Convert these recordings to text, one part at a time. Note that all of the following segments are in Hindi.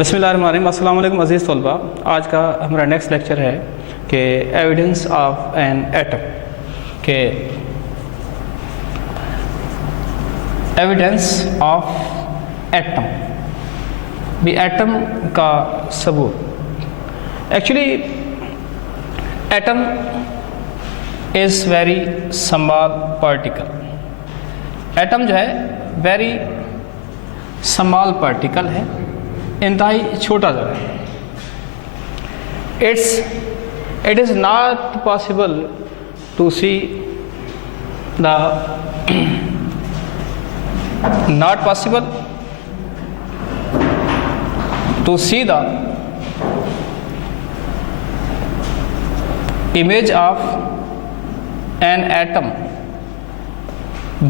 बिस्मिल्लाहिर्रहमानिर्रहीम। अस्सलाम वालेकुम अज़ीज़ तलबा। आज का हमारा नेक्स्ट लेक्चर है कि एविडेंस ऑफ एन एटम के एविडेंस ऑफ एटम भी एटम का सबूत। Actually atom is very small particle. Atom जो है वेरी स्मॉल पार्टिकल है, इंतहाई छोटा सा है। It is not possible to see the not possible to see the image of an atom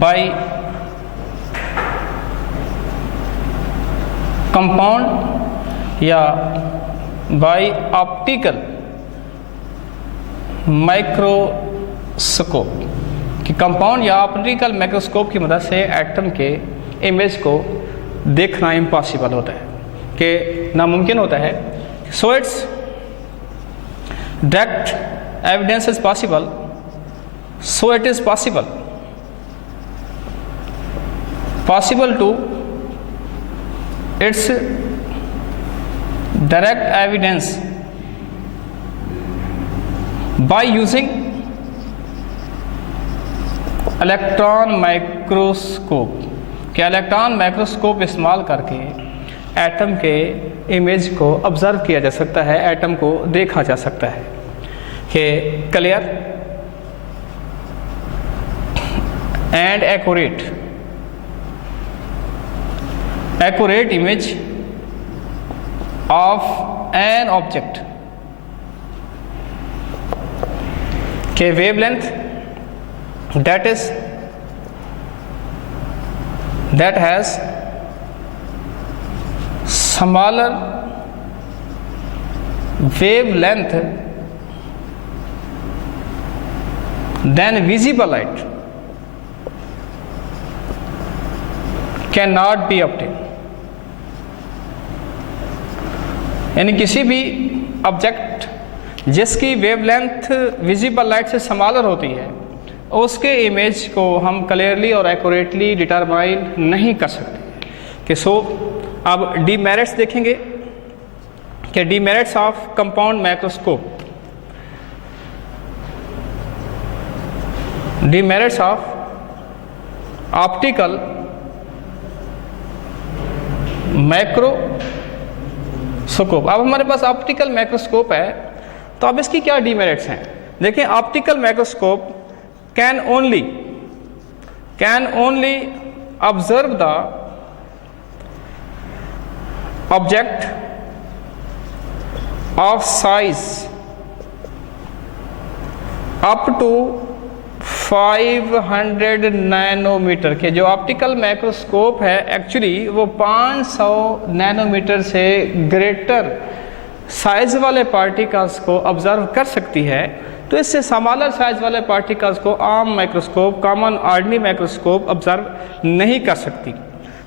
by compound या बाय ऑप्टिकल माइक्रोस्कोप कि कंपाउंड या ऑप्टिकल माइक्रोस्कोप की मदद से एटम के इमेज को देखना इम्पॉसिबल होता है, कि नामुमकिन होता है। So it's direct evidence is possible, so it is possible to its direct evidence by using electron microscope के इलेक्ट्रॉन माइक्रोस्कोप इस्तेमाल करके एटम के इमेज को ऑब्जर्व किया जा सकता है, एटम को देखा जा सकता है कि clear and accurate image of an object के wavelength that has smaller wavelength than visible light cannot be obtained। यानी किसी भी ऑब्जेक्ट जिसकी वेवलेंथ विजिबल लाइट से स्मॉलर होती है उसके इमेज को हम क्लियरली और एक्यूरेटली डिटरमाइन नहीं कर सकते। कि सो अब डीमेरिट्स देखेंगे कि demerits of compound microscope, demerits of optical microscope. अब हमारे पास ऑप्टिकल माइक्रोस्कोप है, तो अब इसकी क्या डीमेरिट्स हैं। देखिए, optical microscope can only observe the object of size up to 500 nanometre के। जो ऑप्टिकल माइक्रोस्कोप है एक्चुअली वो 500 नैनोमीटर से ग्रेटर साइज वाले पार्टिकल्स को ऑब्जर्व कर सकती है। तो इससे स्मॉलर साइज वाले पार्टिकल्स को आम microscope, common ordinary microscope observe नहीं कर सकती।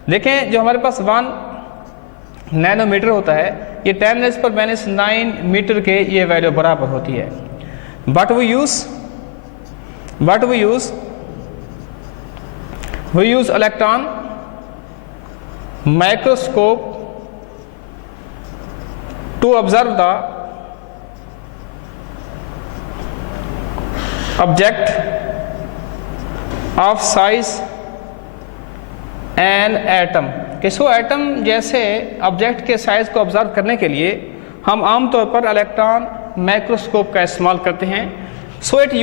देखें, जो हमारे पास 1 नैनोमीटर होता है ये 10⁻⁹ मीटर के ये वैल्यू बराबर होती है। But we use electron microscope to observe the object of size an atom। कि सो एटम जैसे ऑब्जेक्ट के साइज को ऑब्जर्व करने के लिए हम आमतौर पर इलेक्ट्रॉन माइक्रोस्कोप का इस्तेमाल करते हैं। So it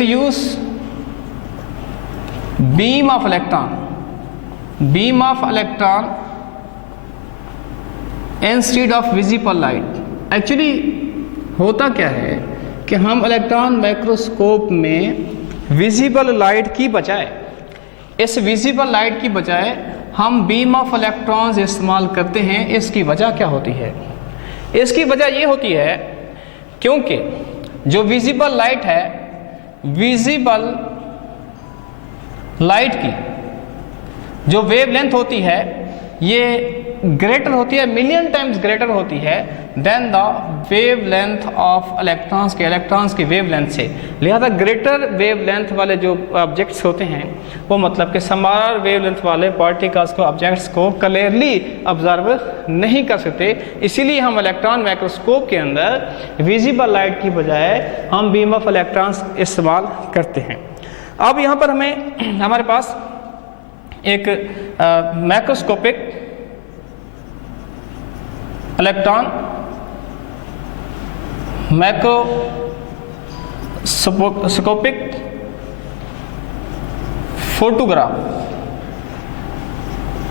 use beam of electron instead of visible light। Actually होता क्या है कि हम इलेक्ट्रॉन माइक्रोस्कोप में विजिबल लाइट की बजाय, इस विजिबल लाइट की बजाय हम बीम ऑफ इलेक्ट्रॉन्स इस्तेमाल करते हैं। इसकी वजह क्या होती है? इसकी वजह ये होती है क्योंकि जो विजिबल लाइट है, विजिबल लाइट की जो वेवलेंथ होती है ये ग्रेटर होती है, मिलियन टाइम्स ग्रेटर होती है than the wavelength of electrons की वेवलेंथ से। लिहाजा ग्रेटर वेवलेंथ वाले जो ऑब्जेक्ट्स होते हैं वो मतलब कि स्मॉलर वेवलेंथ वाले पार्टिकल्स को, ऑब्जेक्ट्स को क्लियरली ऑब्जर्व नहीं कर सकते। इसीलिए हम इलेक्ट्रॉन माइक्रोस्कोप के अंदर विजिबल लाइट की बजाय हम बीम ऑफ इलेक्ट्रॉन्स इस्तेमाल करते हैं। अब यहाँ पर हमारे पास एक microscopic electron microscopic photograph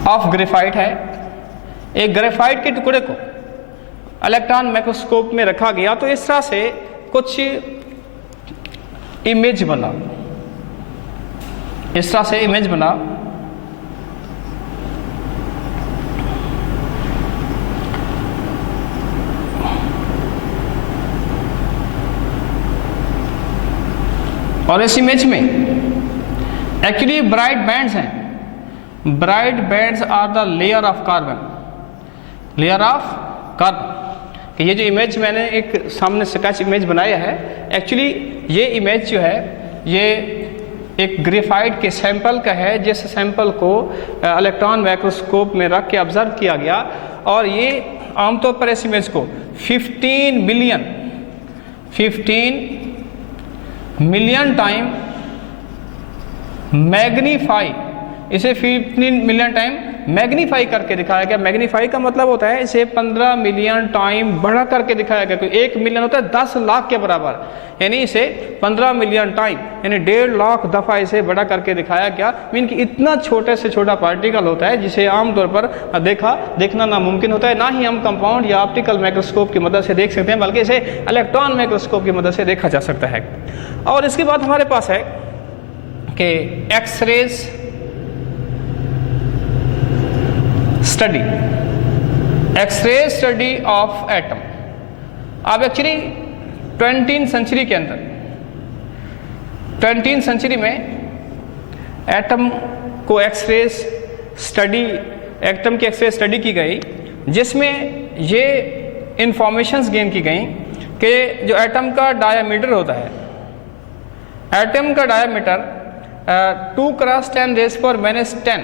of graphite है। एक ग्रेफाइट के टुकड़े को इलेक्ट्रॉन माइक्रोस्कोप में रखा गया तो इस तरह से कुछ इमेज बना, इस तरह से इमेज बना। और इस इमेज में एक्चुअली ब्राइट बैंड्स हैं। Bright bands are the layer of carbon, layer of carbon. कि ये जो इमेज मैंने एक सामने स्केच इमेज बनाया है, एक्चुअली ये इमेज जो है ये एक ग्रेफाइट के सैंपल का है, जिस सैंपल को इलेक्ट्रॉन माइक्रोस्कोप में रख के ऑब्जर्व किया गया। और ये आमतौर पर इस इमेज को 15 मिलियन टाइम मैग्नीफाई, इसे 15 मिलियन टाइम मैग्नीफाई करके दिखाया गया। मैग्नीफाई का मतलब होता है इसे 15 मिलियन टाइम बढ़ा करके दिखाया गया। 1 मिलियन होता है 10 लाख के बराबर, यानी इसे 15 मिलियन टाइम यानी 1.5 लाख दफ़ा इसे बढ़ा करके दिखाया गया। मीन कि इतना छोटे से छोटा पार्टिकल होता है जिसे आमतौर पर देखना नामुमकिन होता है। ना ही हम कंपाउंड या ऑप्टिकल माइक्रोस्कोप की मदद से देख सकते हैं, बल्कि इसे इलेक्ट्रॉन माइक्रोस्कोप की मदद से देखा जा सकता है। और इसके बाद हमारे पास है कि X rays study, X ray study of atom. अब एक्चुअली 20वीं सेंचुरी के अंदर, 20वीं सेंचुरी में एटम को एक्सरे स्टडी, एटम की एक्सरे स्टडी की गई, जिसमें ये इंफॉर्मेशंस गेन की गई कि जो एटम का डायामीटर होता है, एटम का डायामीटर 2 × 10⁻⁻10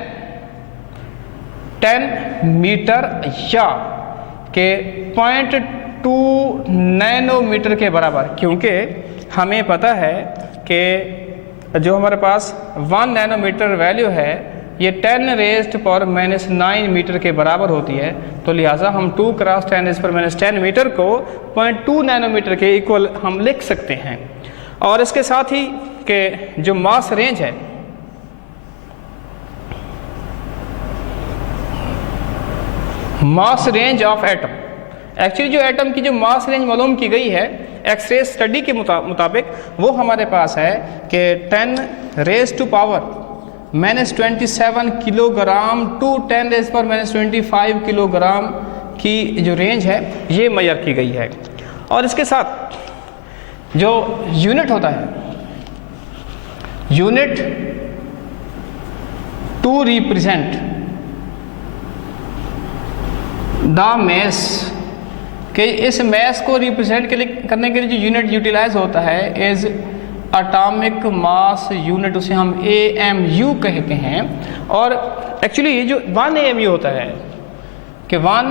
मीटर या के 0.2 नैनोमीटर के बराबर। क्योंकि हमें पता है कि जो हमारे पास 1 नैनोमीटर वैल्यू है ये 10⁻⁻9 मीटर के बराबर होती है। तो लिहाजा हम 2 × 10⁻10 मीटर को 0.2 नैनोमीटर के इक्वल हम लिख सकते हैं। और इसके साथ ही कि जो मास रेंज है, मास रेंज ऑफ एटम, एक्चुअली जो एटम की जो मास रेंज मालूम की गई है एक्सरे स्टडी के मुताबिक, वो हमारे पास है कि 10⁻⁻27 किलोग्राम टू 10⁻⁻25 किलोग्राम की जो रेंज है ये मेजर की गई है। और इसके साथ जो यूनिट होता है, unit to represent the mass, कि इस मैस को रिप्रेजेंट करने के लिए जो यूनिट यूटिलाइज होता है इज एटॉमिक मास यूनिट, उसे हम AMU कहते हैं। और एक्चुअली ये जो 1 AMU होता है कि 1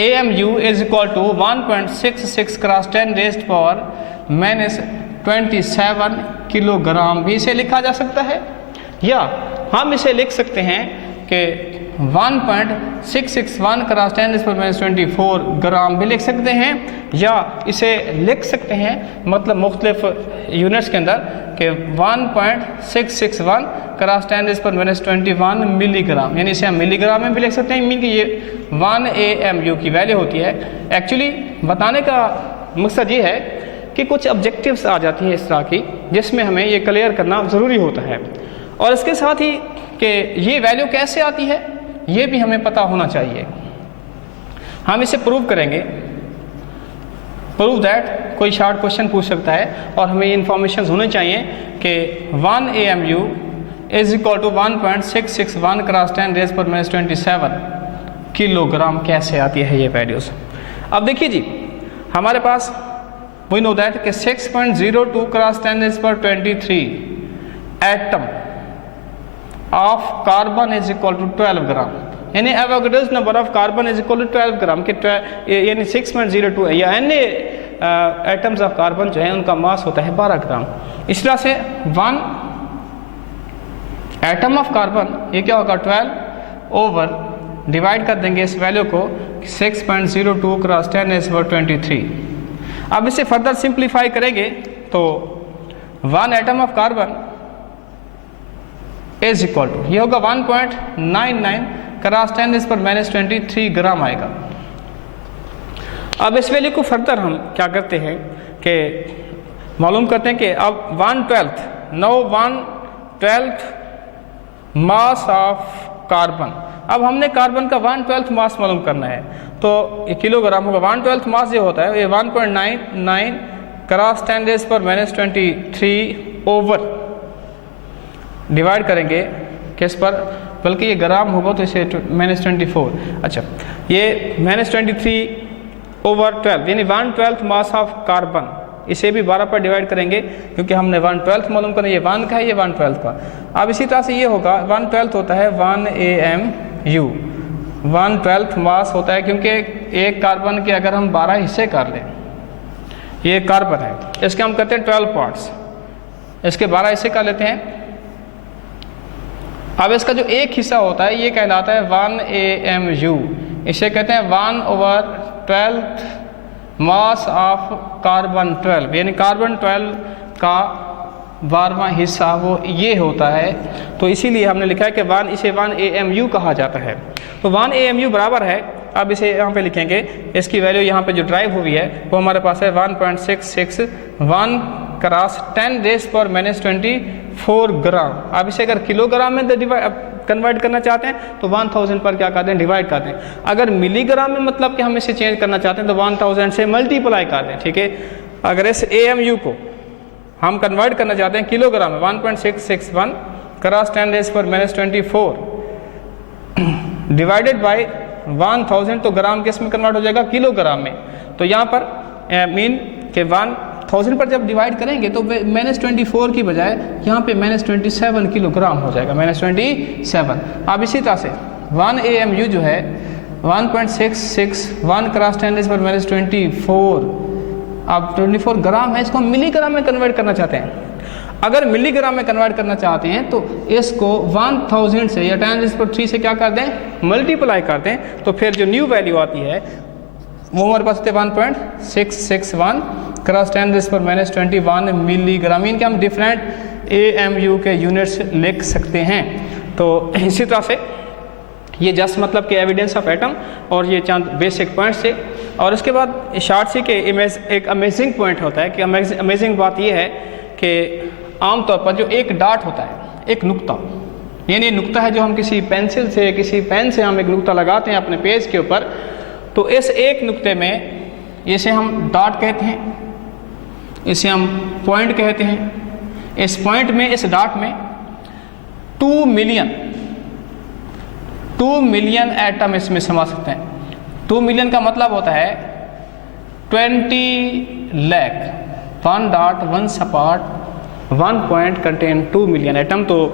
AMU is equal to 1.66 × 10⁻⁻27 kilogram भी इसे लिखा जा सकता है, या हम इसे लिख सकते हैं कि 1.661 × 10⁻24 ग्राम भी लिख सकते हैं, या इसे लिख सकते हैं मतलब मुख्तलिफ यूनिट्स के अंदर कि 1.661 × 10⁻21 मिलीग्राम, यानी इसे हम मिलीग्राम में भी लिख सकते हैं। मीन कि ये 1 AMU की वैल्यू होती है। एक्चुअली बताने का मकसद ये है कि कुछ ऑब्जेक्टिव्स आ जाती हैं इस तरह की, जिसमें हमें ये क्लियर करना ज़रूरी होता है। और इसके साथ ही कि ये वैल्यू कैसे आती है ये भी हमें पता होना चाहिए। हम इसे प्रूव करेंगे, प्रूव दैट कोई शॉर्ट क्वेश्चन पूछ सकता है और हमें ये इंफॉर्मेशन होनी चाहिए कि 1 AMU is equal to 1.661 cross 10 raise पर माइनस 27 किलोग्राम कैसे आती है ये वैल्यूज। अब देखिए जी, हमारे पास वी नो दैट कि 6.02 क्रॉस 10 रेज पर 23 atom of carbon is equal to 12 gram, यानी Avogadro's number of carbon is equal to 12 gram कि यानी 6.02 है, या अन्य एटम्स ऑफ कार्बन जो है उनका मास होता है 12 ग्राम। इस तरह से 1 एटम ऑफ कार्बन ये क्या होगा 12 ओवर डिवाइड कर देंगे इस वैल्यू को 6.02 क्रॉस 10 इज पर 23। अब इसे फर्दर सिंप्लीफाई करेंगे तो 1 atom of carbon is equal to ये होगा 1.99 क्रॉस 10 इज पर माइनस 23 ग्राम आएगा। अब इस वैल्यू को फर्दर हम क्या करते हैं कि मालूम करते हैं कि अब 1/12 मास ऑफ कार्बन, अब हमने कार्बन का 1/12 मास मालूम करना है तो ये किलोग्राम होगा। 1/12 मास जो होता है ये 1.99 क्रॉस 10 रेज पर माइनस 23 ओवर डिवाइड करेंगे किस पर, बल्कि ये ग्राम होगा तो इसे माइनस 24, अच्छा ये माइनस 23 ओवर 12 यानी 1/12 मास ऑफ कार्बन, इसे भी 12 पर डिवाइड करेंगे क्योंकि हमने 1/12 मालूम करना, ये 1 का है ये 1/12 का। अब इसी तरह से ये होगा 1/12 होता है 1 AMU, 1/12 मास होता है क्योंकि एक कार्बन के अगर हम 12 हिस्से कर लें, ये कार्बन है इसके हम करते हैं 12 पार्ट्स, इसके 12 हिस्से कर लेते हैं। अब इसका जो एक हिस्सा होता है ये कहलाता है 1 AMU, इसे कहते हैं 1/12 मास ऑफ कार्बन 12, यानी कार्बन 12 का 12वां हिस्सा वो ये होता है, तो इसीलिए हमने लिखा है कि इसे 1 AMU कहा जाता है। तो 1 AMU बराबर है, अब इसे यहाँ पे लिखेंगे, इसकी वैल्यू यहाँ पे जो ड्राइव हुई है वो हमारे पास है 1.661 क्रॉस 10 रेज पर माइनस 24 ग्राम। अब इसे अगर किलोग्राम में कन्वर्ट करना चाहते हैं तो 1000 पर क्या करते हैं डिवाइड करते हैं, अगर मिलीग्राम में मतलब कि हम इसे चेंज करना चाहते हैं तो 1000 से मल्टीप्लाई कर दें, ठीक है। अगर इस AMU को हम कन्वर्ट करना चाहते हैं किलोग्राम में 1.661 क्रॉस 10 रेज पर माइनस 24 डिवाइडेड बाय 1000 तो ग्राम किस में कन्वर्ट हो जाएगा किलोग्राम में, तो यहाँ पर मीन के 1000 पर जब डिवाइड करेंगे तो -24 की बजाय यहाँ पे -27 किलोग्राम हो जाएगा, -27। अब इसी तरह से 1 AMU जो है 1.661 क्रॉस 10 रेज पर -24, अब 24 ग्राम है, इसको हम मिलीग्राम में कन्वर्ट करना चाहते हैं। अगर मिलीग्राम में कन्वर्ट करना चाहते हैं तो इसको 1000 से या 10 रेज पर 3 से क्या कर दें मल्टीप्लाई कर दें, तो फिर जो न्यू वैल्यू आती है वो हमारे पास होते 1.661 क्रॉस 10 रेज पर -21 मिलीग्राम। इनके हम डिफरेंट AMU के यूनिट्स लिख सकते हैं। तो इसी तरह से ये जस्ट मतलब कि एविडेंस ऑफ एटम और ये चंद बेसिक पॉइंट्स थे। और उसके बाद शॉर्ट सी के एक अमेजिंग पॉइंट होता है कि अमेजिंग बात ये है कि आमतौर पर जो एक डॉट होता है, एक नुक्ता, यानी नुक्ता है जो हम किसी पेंसिल से किसी पेन से हम एक नुक्ता लगाते हैं अपने पेज के ऊपर, तो इस एक नुक्ते में इसे हम डॉट कहते हैं, इसे हम पॉइंट कहते हैं। इस पॉइंट में इस डॉट में 2 मिलियन एटम इसमें समा सकते हैं। 2 मिलियन का मतलब होता है 20 लाख, 1 डॉट 1 सपाट 1 पॉइंट कंटेन 2 मिलियन एटम। तो